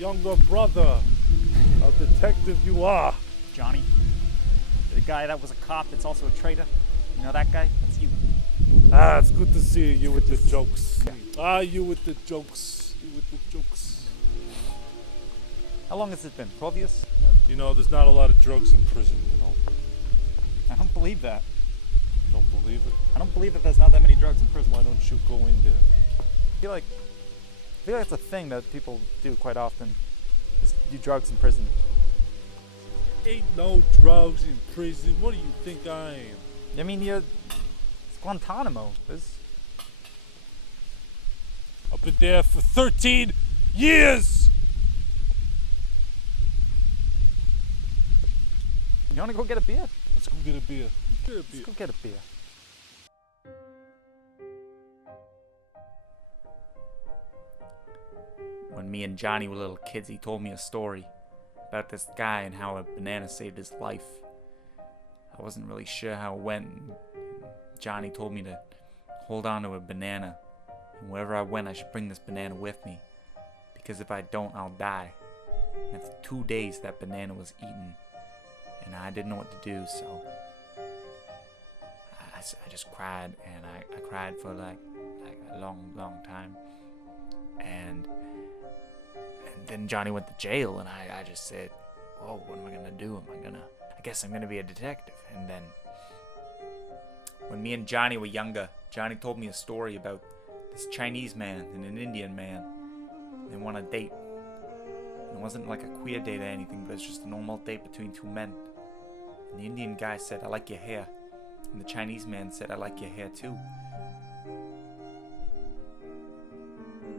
younger brother. A detective you are. Johnny, the guy that was a cop that's also a traitor. You know that guy? That's you. Ah, it's good to see you with the jokes. Ah, you with the jokes. You with the jokes. How long has it been? 12 years? You know, there's not a lot of drugs in prison, you know. I don't believe that. You don't believe it? I don't believe that there's not that many drugs in prison. Why don't you go in there? I feel like it's a thing that people do quite often. Just do drugs in prison. Ain't no drugs in prison. What do you think I am? I mean, it's Guantanamo. I've been there for 13 years! You wanna go get a beer? Let's go get a beer. Let's go get a beer. When me and Johnny were little kids, he told me a story about this guy and how a banana saved his life. I wasn't really sure how it went. Johnny told me to hold on to a banana, and wherever I went, I should bring this banana with me, because if I don't, I'll die. And after 2 days, that banana was eaten, and I didn't know what to do, so I just cried, and I cried for like a long time, and then Johnny went to jail, and I just said, whoa, what am I gonna do? I guess I'm gonna be a detective. And then when me and Johnny were younger, Johnny told me a story about this Chinese man and an Indian man. They went on a date. It wasn't like a queer date or anything, but it's just a normal date between two men. And the Indian guy said, I like your hair. And the Chinese man said, I like your hair too.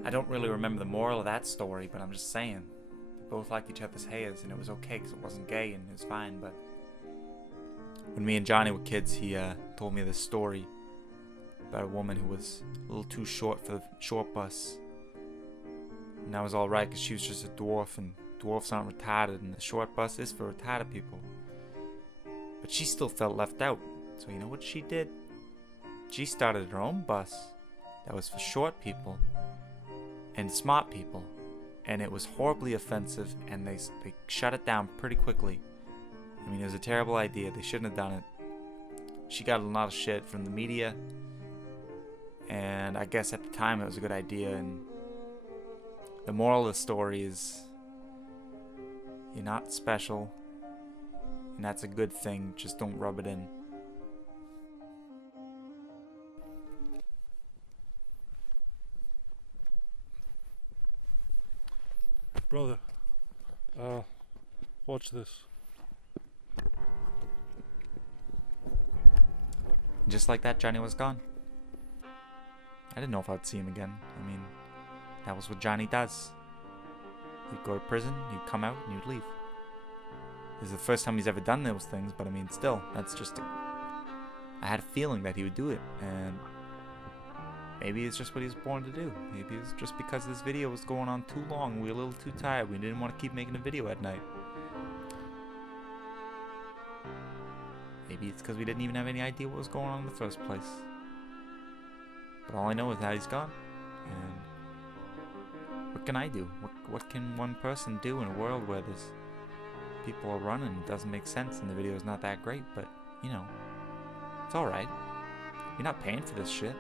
I don't really remember the moral of that story, but I'm just saying. They both liked each other's hairs, and it was okay because it wasn't gay and it was fine, but when me and Johnny were kids, he told me this story about a woman who was a little too short for the short bus. And that was alright because she was just a dwarf, and dwarfs aren't retarded, and the short bus is for retarded people. But she still felt left out, so you know what she did? She started her own bus that was for short people and smart people, and it was horribly offensive, and they shut it down pretty quickly. I mean, it was a terrible idea. They shouldn't have done it. She got a lot of shit from the media, and I guess at the time it was a good idea. And the moral of the story is, you're not special, and that's a good thing. Just don't rub it in. Brother, watch this. Just like that, Johnny was gone. I didn't know if I'd see him again. I mean, that was what Johnny does. He'd go to prison, he'd come out, and he'd leave. This is the first time he's ever done those things, but I mean, still, that's just I had a feeling that he would do it, and maybe it's just what he was born to do. Maybe it was just because this video was going on too long, we were a little too tired, we didn't want to keep making a video at night. Maybe it's because we didn't even have any idea what was going on in the first place. But all I know is that he's gone. And what can I do? What can one person do in a world where there's people are running? It doesn't make sense and the video is not that great, but you know, it's alright. You're not paying for this shit.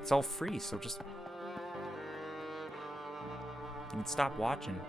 It's all free, so just you can stop watching.